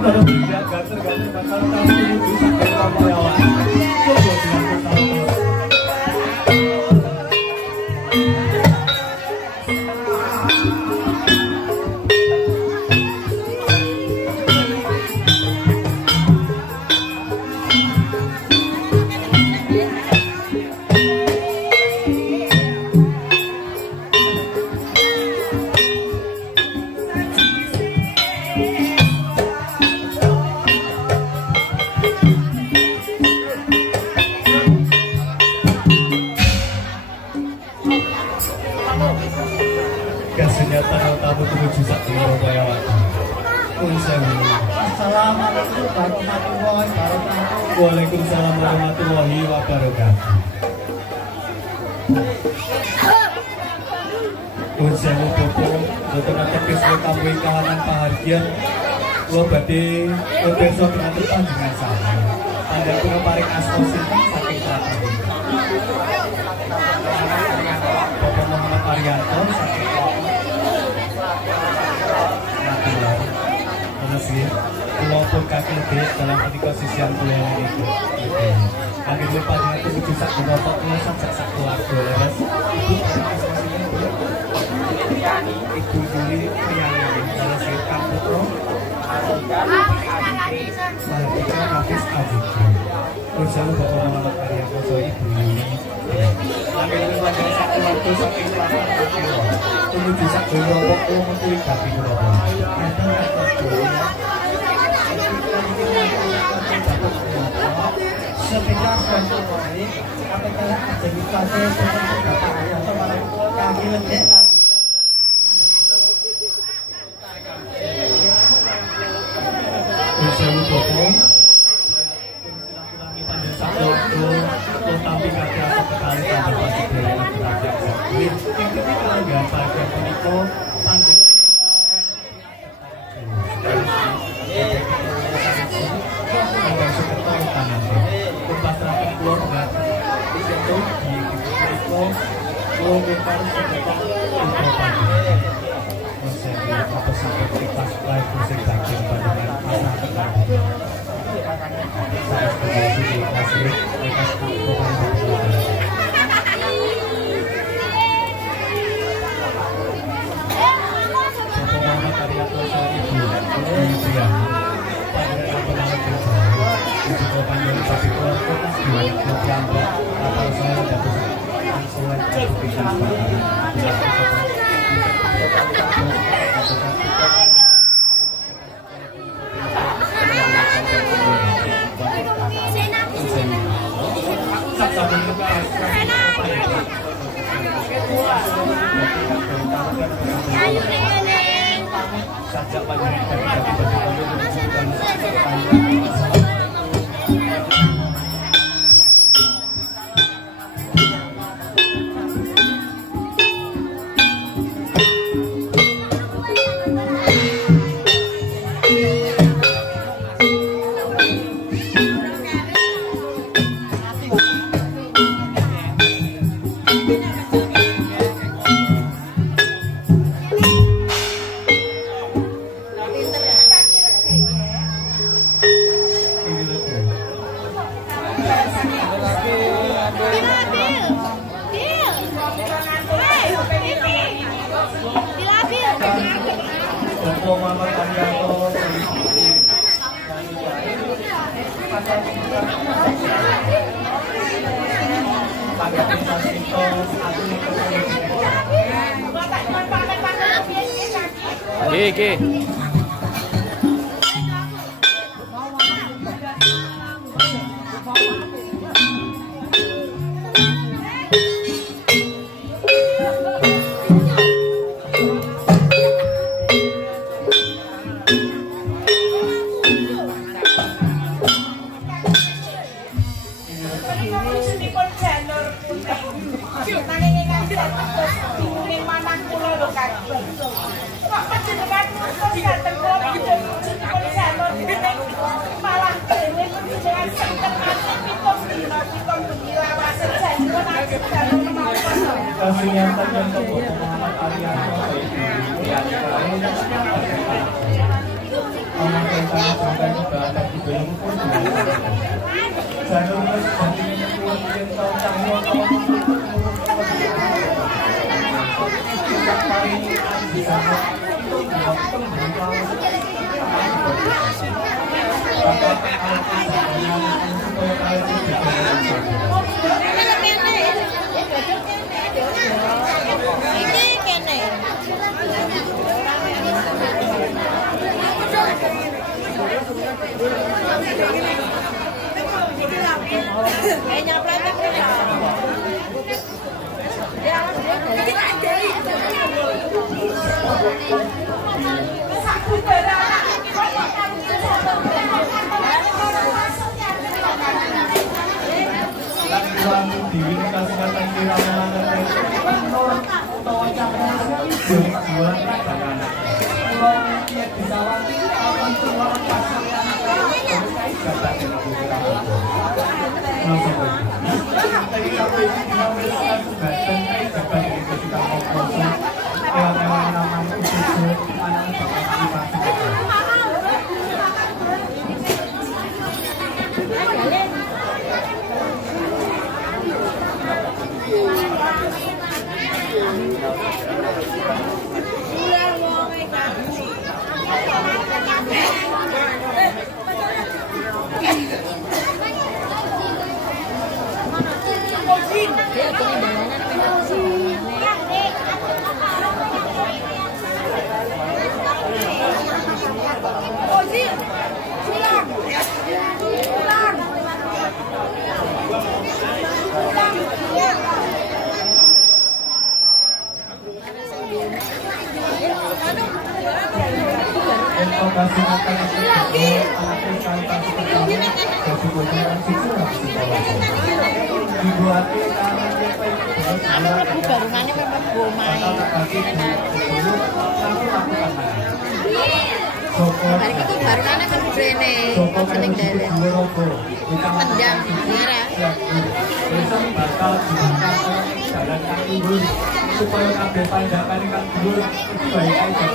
Kalau tidak gater-gater bakal kamu menuju sampai kamu lewat. Coba dilakukan terus. Tamu menuju sakti Romayawati. Assalamualaikum warahmatullahi wabarakatuh. Waalaikumsalam warahmatullahi wabarakatuh. Nuwun sewu Bapak, boten ateges tamu kahanan pahargyan. Kula badhe pirsa dhumateng panjenengan sami. Pandhapura paring asta sinten saking Klaten. Bapak Muhammad Ariyanto saking Pulau pun kaki lebih dalam ketika sisian pulau itu. Kaki lupa dengan itu menuju sak kelompok pulau sak keluarga. Lepas ibu Juli Priyangi dalam sekitar pulau. Mahardika Hafiz Adiki. Bersama Bapak Muhammad Ariyanto ibu Juli. Kaki lupa dengan sak keluarga saking Klaten Patiro. Menuju sak kelompok pulau menuju kaki pulau. Sekitar suatu hari, apabila aktivitas kaki lembek bersama Bapak pada satu waktu tapi kaki atau sekali pada pasti dari masyarakat yang ketika gambar dan peniko panjang Oke. orang rencana sampai ke batas di belum pun jalur terus jadi menyebut yang tahu cahyo tidak paling bisa supaya kabeh panjangan kan dulu baik aja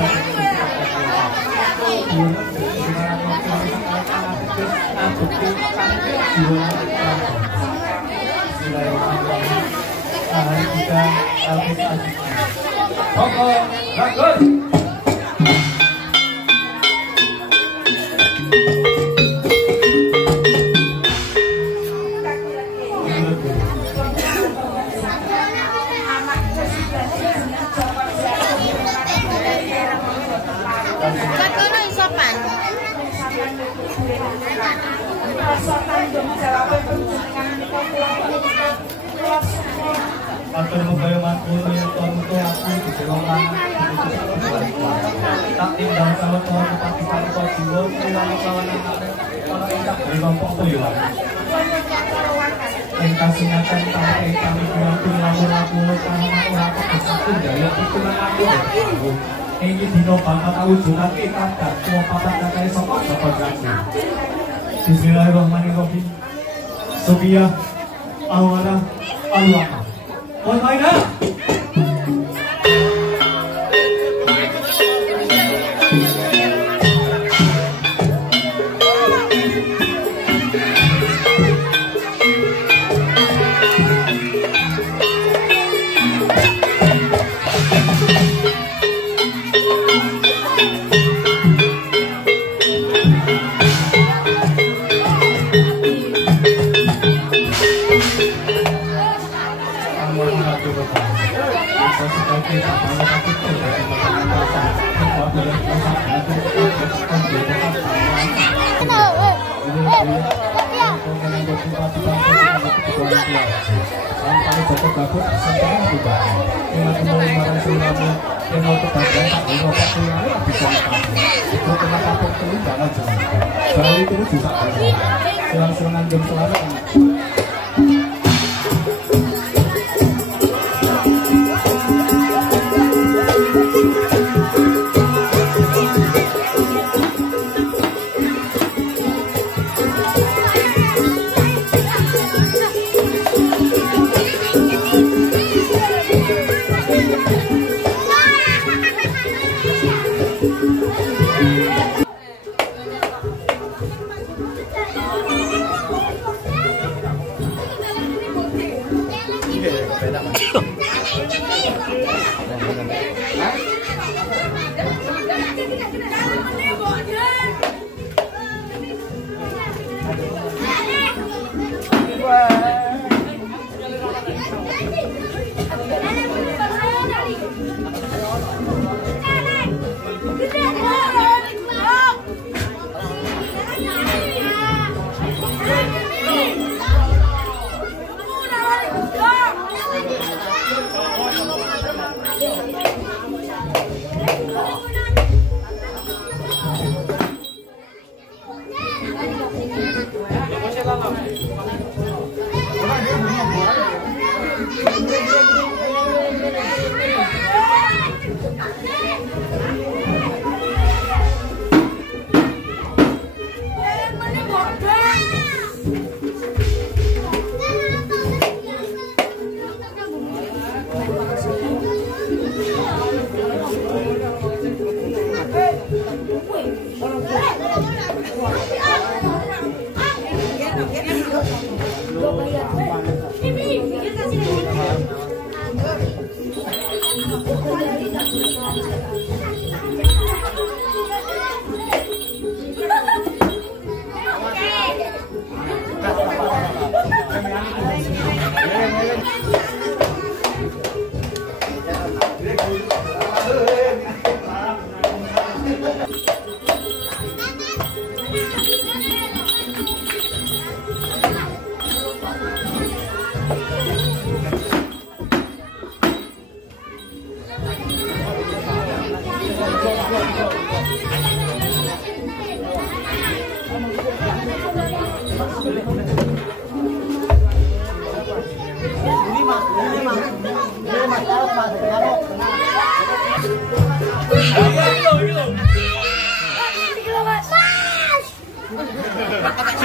Atur mengkaya makmur yang tonto aku di jelongan tak tinggal sama Tuhan kepati-pati kau jiwa pulang kawan anak orang enggak beri lompok tuyuan yang kasih nyata kami bilang lagu-lagu karena aku bersatu daya itulah aku ini dino bakat awujudan ikan dan semua papat kakak sokok dapat ganti Bismillahirrahmanirrahim Sophia Awara Alwaka Ôi mày đó Selang-selangan jam selalu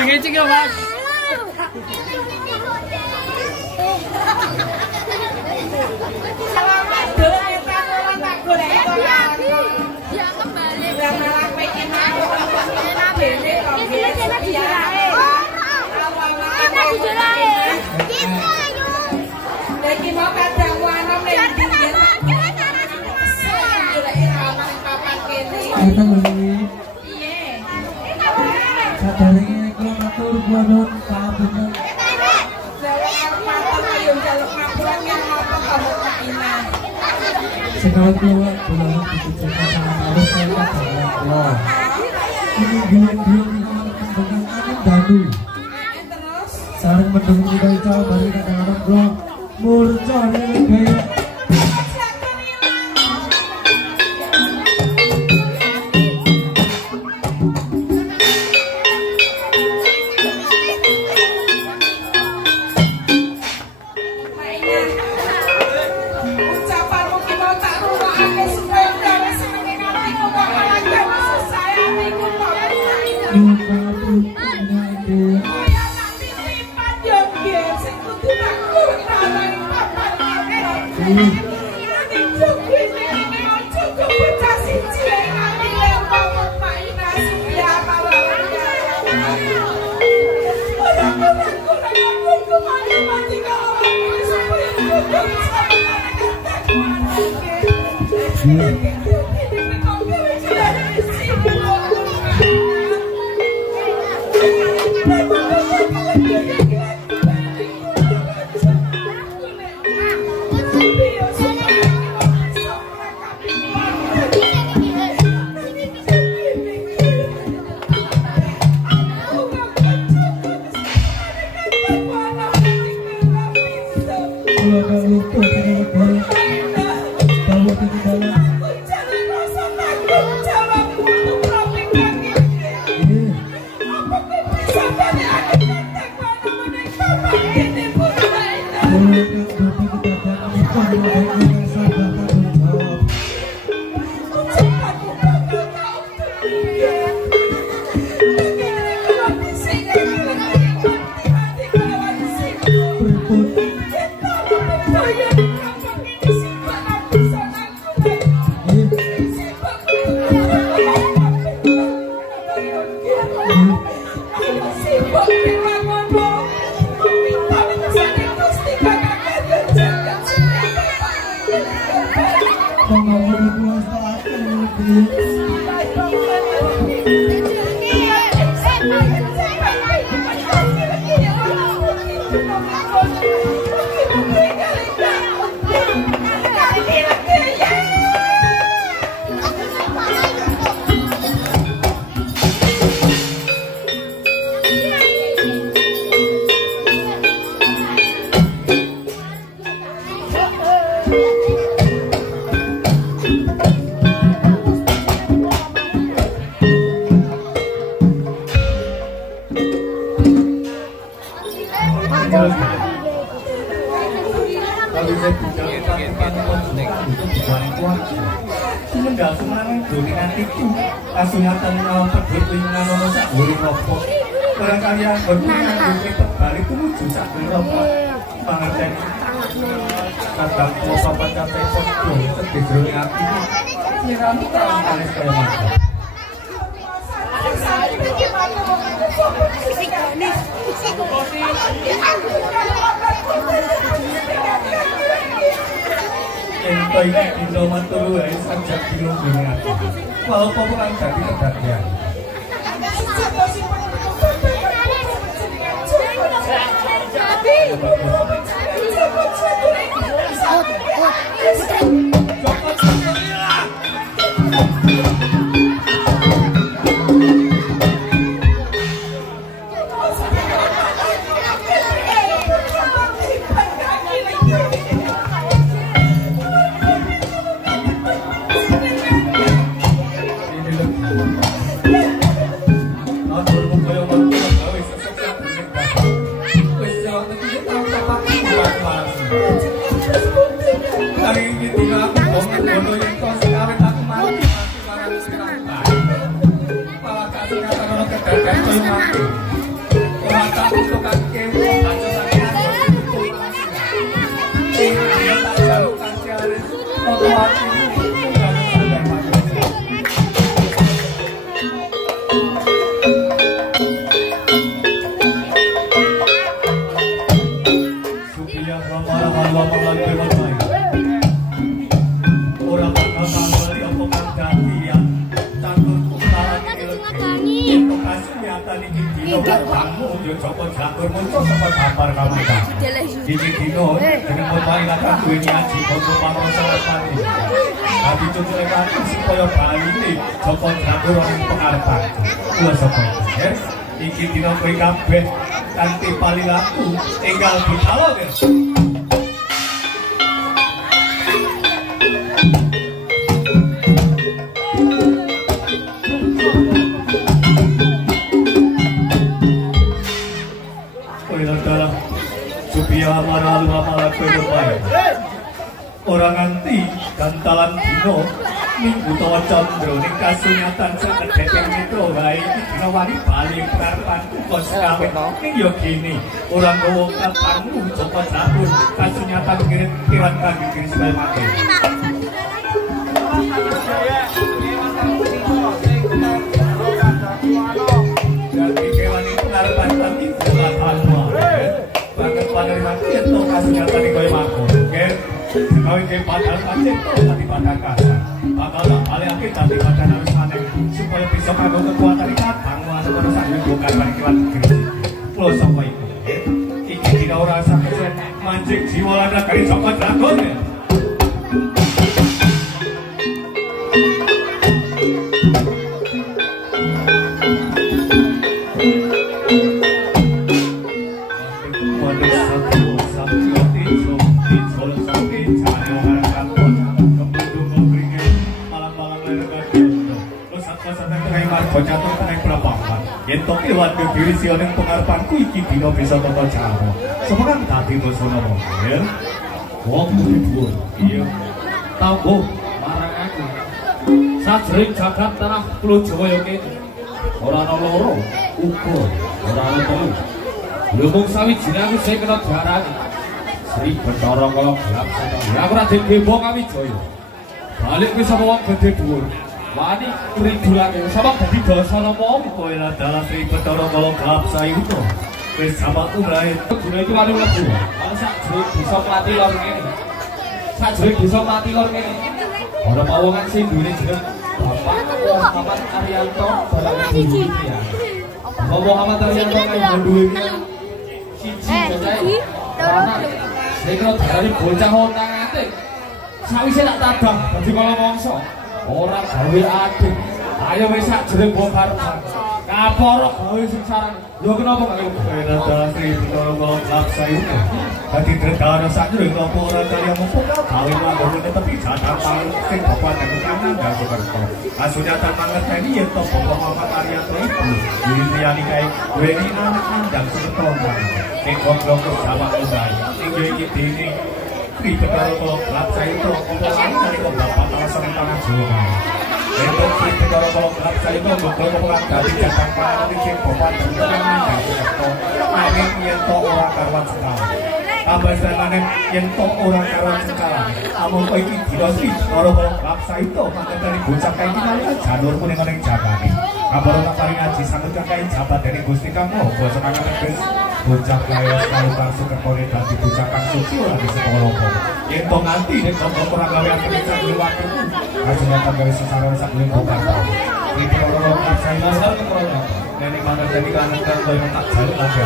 Cingin ya mas. Sekarang keluar pulang dicerita sama harus saya wah ini bilang dengan angin dadu sarang mendengar baca bari kadang-kadang bro murca nih gaya Kasunatan pedhot wingan ono sak guri klopo. Barangkali anggon kuwi terbalik tumuju sak guri klopo. Pangerten. Kadang klopo pancate podo sedhe jroning ati. Nyiramu kali kaya mati. Ento iki dino maturu ae sajak dino dunia. Walau pokokan jadi kebahagiaan. Iki dina kowe kabeh kanthi palilaku enggal ditaloke. Kowe dalam supaya amal kowe bae. Ora nganti gantalan dina minggu tawa candra ning kasunyatan sakedhek metro wae iki dina wani bali karepanku kok sekawen ning yo gini ora nggawa katangmu Joko Jabur kasunyatan ngirit kiran kangge Kristal mati. Jadi kewani karepan iki ora banget paneriman ento kasunyatan iki koyo mako. Kawin ke padahal pancen tadi pada kasar. Bakal alih-alih tadi pada harus aneh supaya bisa kanggo kekuatan katang masuk ke sak bukan barikilan negeri. Pulau sapa iku? Iki dina ora sakesen mancing jiwa lan negeri Joko Dragon. Jatuh kena pelapangan yen to kewan diri sioning pengarepanku iki dina bisa tata cara semoga dadi dosono mobil wong dhuwur iya tanggo marang aku sajroning jagat tanah Pulau Jawa yo kene ora ana loro uga ora ana telu lho mung sawijining aku sing kena diarani Sri Bathara Kala gelap sana aku Raden Dembo Kawijaya balik wis sama wong gedhe dhuwur wani ridulake sama dadi dasana mong kowe lah dalan Sri Bathara Kala gelap sayu to wis sama umrahe guna iki wani mlebu ana sak jroning desa Pati Lor kene sak jroning desa Pati Lor kene ana pawongan sing duwe jeneng Bapak Muhammad Arianto barang ibu ya. Bapak Muhammad Arianto kan duwe siji jajae. Saya kira dari bocah honang-atik. Sawise tak tadang dadi kala mangsa. Ora gawe aduk. Ayo wis sak jeneng bongkar. Kaporo gawe sing sarang. Lho kenapa kok kena dasri karo laksa itu. Dadi dredane sak jeneng apa ora kaya mumpung gawe lagu tapi jatah paling sing bapak dan kanan gak suka. Asunya tak mangerteni yen to Bapak Muhammad Arianto iku. Liyane kae duweni anak kandang seketongan. Sing goblok Jawa Uday. Sing iki dene Tri karo laksa itu apa sing kok bapak alasan tangan Jawa. Itu kita kalau gelap saya itu beberapa dari jatah para bikin bapak dan jangan dari yang to orang karuan sekali. Tambah sedangkan yang to orang karuan sekali. Among kau ini tidak sih kalau gelap saya itu maka dari bocah kayak gini kan jalur pun yang jaga nih. Kabar orang paling ngaji sangat kayak jabat dari gusti kamu. Bocah kamu tegas bocah kaya selalu langsung ke koridor di bocah kang suci orang di sekolah. Yang to nanti nih kalau kurang gawe yang kerja di waktu hasilnya gawe secara sebelum bukan itu orang saya masal ke program dan di mana jadi kan yang tak jalur aja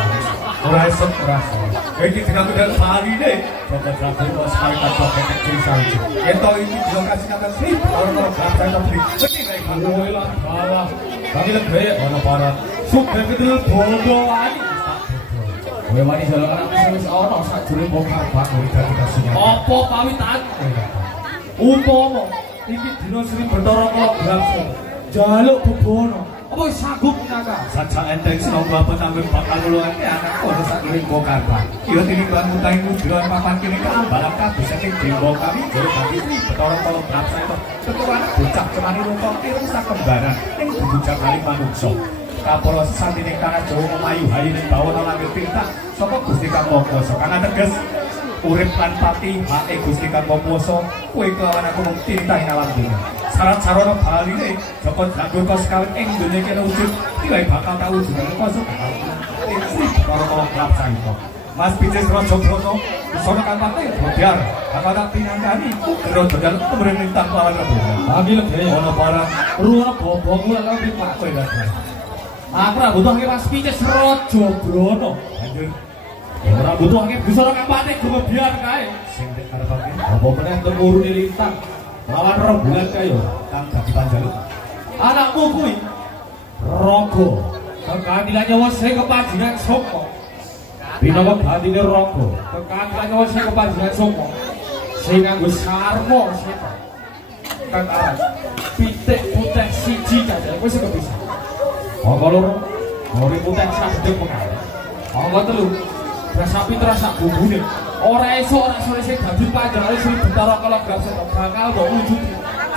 orang esok merasa jadi tidak tidak hari deh coba terakhir mau sekali tak pakai kecil saja itu ini lokasi kata sih orang saya tak beri betul baik kalau hilang parah kami lebih orang parah sudah betul bodoh lagi memang di jalan anak bisnis orang sak juli bongkar bak dari kasihnya apa pawitan umpama iki dina sering Bathara Kala Grapsa jaluk bebono apa sanggup naga saja enteng sing bapak tambah bakal nulungi anak kono sak ring bongkar bak iya tinimbang utahe mudra papan kene kambalan kabeh saking dewa kami jare dadi Bathara Kala Grapsa itu keturunan bocah cemani rungkok irung sak kembaran ing bujang kali manungsa kapala sesantine kana Jawa memayu hayi ning bawana langit tirta saka Gusti Kang Mangkuwasa kang ateges urip lan pati hake Gusti Kang Mangkuwasa kowe kelawan aku mung tintahe alam dunya syarat sarana baline Joko Janggur kos kawit ing donya kene wujud iki bakal kawujudan kuasa karo Grapsa itu Mas Picis Raja Broto sono kang pati bodyar apa tak pinangkani karo dodal pemerintah lawan Rebo bagi lebih ono barang ruang bobongmu lan pipak kowe lha aku ora butuh Mas Picis Raja Broto anjir ora butuh bisa ora kampane gemebiar kae sing nek karepake apa meneh temurune lintang lawan rembulan kae kang dadi panjaluk anakmu kuwi raga kekandilan nyawa sing kepanjenengan sapa binawa batine raga kekandilan nyawa sing kepanjenengan sapa sing nganggo sarma sapa kang aran pitik putih siji jajal wis kebisa monggo loro ngori putih saged pengaruh monggo telu sapi terasa bumbune ora esuk ora sore sing dadi panjenengane Sri Bathara Kala Grapsa bakal mbok wujud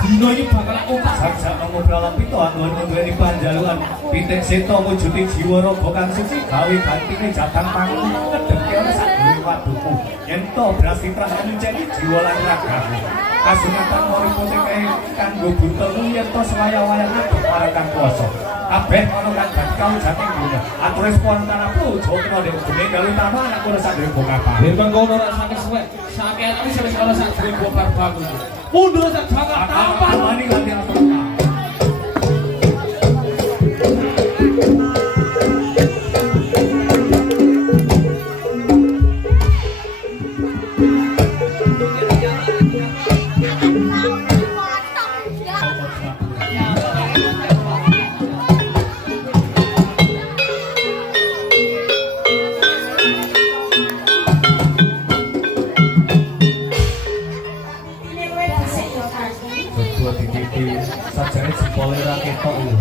dina iki bakal otak sajak ngobrol pito anduan duweni panjalukan pitik seta wujude jiwa raga kang suci gawe gantine jatang panggung kedeke ora sak duwe waduku yen to beras fitrah nyuceni jiwa lan ragamu kasunatan urip kae kanggo buntelmu yen to selaya-wayane marang kang kuwasa kabeh ana kang dadi kawujaning dunya atur spontan aku joko nek dene gawe tanah anak ora sak duwe bongkar bak yen kono ora sak suwek sampeyan iki wis ora sak duwe bongkar bak mundur sak jangan tampan wani ganti apa sajane jempole ra ketok lho.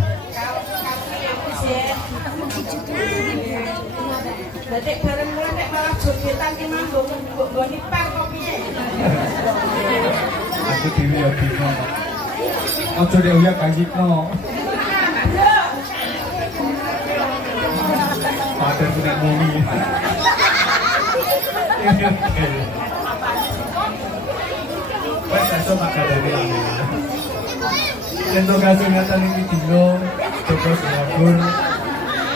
Dadi bareng mulai nek malah jogetan ki manggo nggoni par kok piye. Aku dhewe ya bingung. Aja dhewe ya ganjikno. Padahal punya mumi. Wes iso makan dari lami. Untuk kasungatan ini dino, Joko Janggur,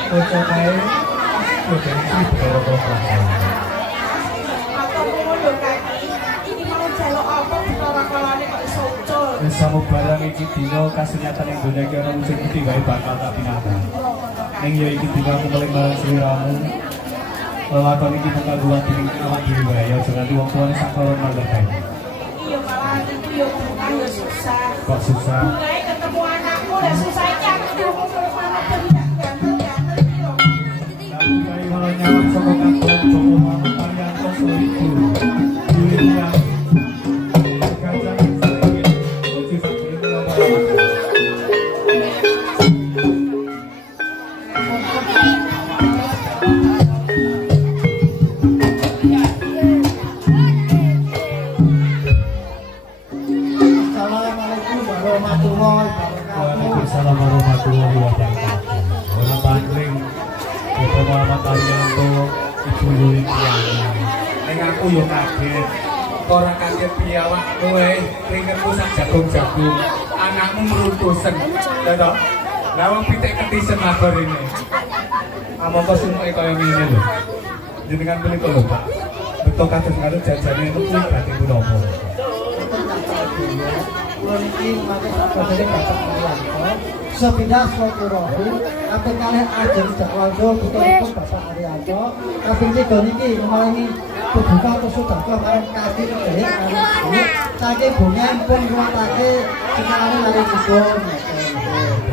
Oco kae, Joko ini beberapa perang. Aku mau lho kaki, ini mau jaluk apa Bathara Kalane kok iso ucul. Samu barang iki dina kasunyatan ing donya iki ana wujud iki wae bakal tak pinangan. Ning ya iki dina aku paling marang sliramu. Lelakon iki bakal buat diri awak dhewe wae ya aja nganti wong tuane sakloron mangerteni. Iya malah itu yo bukan susah. Kok susah? Mulai ketemu anakmu lah susah iki aku terus mana pendak ganteng-ganteng yo. Aku kaya malah nyawang saka kampung Joko Mamat Ariyanto Soibu. Dunia Waalaikumsalam warahmatullahi wabarakatuh. Orang Bandring, Joko Mamat Ariyanto, Ibu Yuli Tiana. Neng aku yo kaget, orang kaget piawak kowe, keringetmu sak jagung-jagung, anakmu meruntusen, betul? Lawang pitik ketisen labar ini. Amang kau semua kaya ngene lho. Jenengan pilih kalau Pak. Betul kados karo jajane itu kuwi berarti ku nopo? Kulon iki mate sabadane Bapak Ariyanto, sepindah Swakurahu, kaping kalih ajeng Jakwaldo putripun Bapak Ariyanto, kaping 3 niki menawi berbuka kesudaka marang kaki kedhe anak saking bongen pun ruwatake sekalane lari kubur.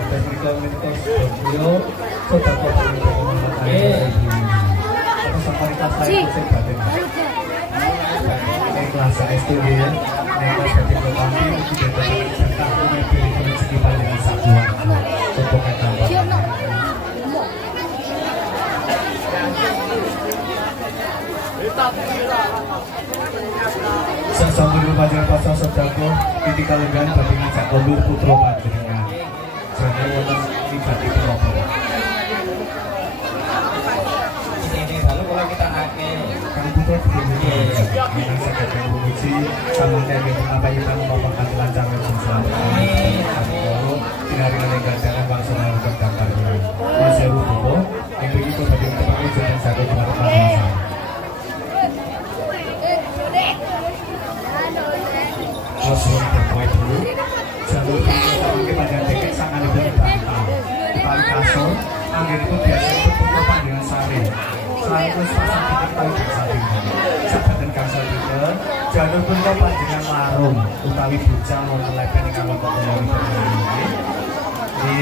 Dan kita menikah beliau sedekah atau sampai kelas saya itu batin kelas saya itu ya kelas batin kami itu tidak tentang memiliki rezeki panjang satuan untuk kata sesambil panjang pasang sedekah ketika legan bagi ngajak kondur putra panjenengan. Jadi wonten ibadah penapa. Ini lalu kalau kita nake Kang putra begini. Kita sedekah memuji sama dari apa kita memohon kelancaran selamat. Amin. Tinari menegakkan bangsa dan berdampak. Maseru Bobo, yang begitu bagi tempat wujud dan satu tempat bangsa. Rasul berbuat dulu. Jalur ini pada deket sangat dibantah. Di paling kasur, angin itu biasanya berbentuk pandangan sari. Selalu pasang titik tahu bersari. Jabatan kasur itu, jalur bentuk pandangan larung. Utawi bujang mau melepen di kamar pemulung ini.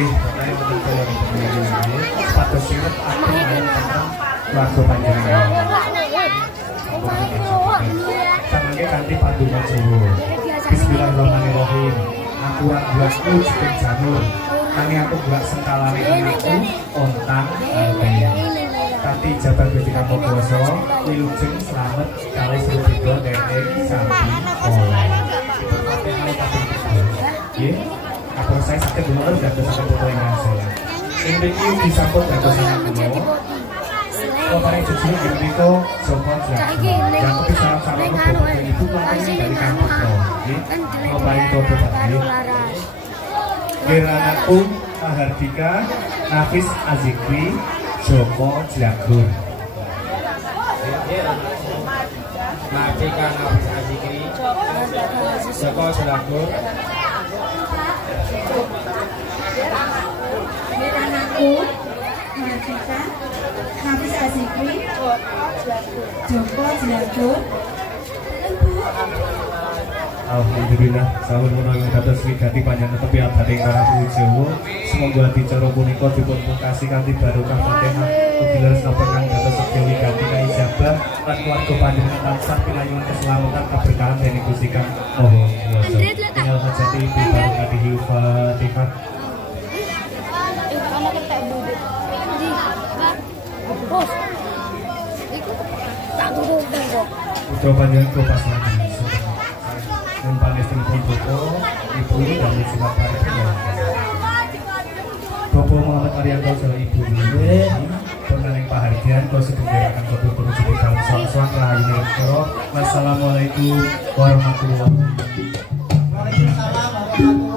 Katanya untuk pemulung ini. Pada sirup aku main tentang keluarga panjangan. Samangke kanthi pandungan Jawa. Bismillahirrahmanirrahim. Aku ora buat kucing janur. Nanging aku buat sengkalane anakku ontang alpen. Kanthi jabat ketika kuwasa, wilujeng slamet kalih sedaya dene sapi ola. Nggih. Apa saya sakit dulu dados foto ingkang saya. Ing mriki disambut dados anak kula. Bapak Ibu Juru Gembiko Joko Jagung yang tapi salam-salam untuk ibu keluarganya dari kampus Bapak Ibu Berbagi Wiranakku Mahardika Nafis Azikri Joko Jagung Mahardika Nafis Azikri Joko Jagung Wiranakku Mahardika Nafis Azikri Joko Jagung. Alhamdulillah sawun menawi dados wigati panjenengan tepi abadi karamu Jawa. Semoga dicara punika dipun pungkasi kanthi barokah Fatihah ugi leres nopengan dados sedaya wigati kaijabah lan keluarga panjenengan tansah pinayungan keselamatan keberkahan dening Gusti Kang Maha Kuwasa. Tinggal hajati bi barokatihi Fatihah. Bos, itu tak turun kok. Putra panjenengan kelas lagi. Dan panestri Boko, Ibu dan Muslimat Paripurna. Bapak Muhammad Ariyanto salah Ibu dulu. Pengenang pahardian kau sedengerakan kau menuju di dalam soal-soal rahayu Nero. Wassalamualaikum warahmatullahi wabarakatuh. Waalaikumsalam warahmatullahi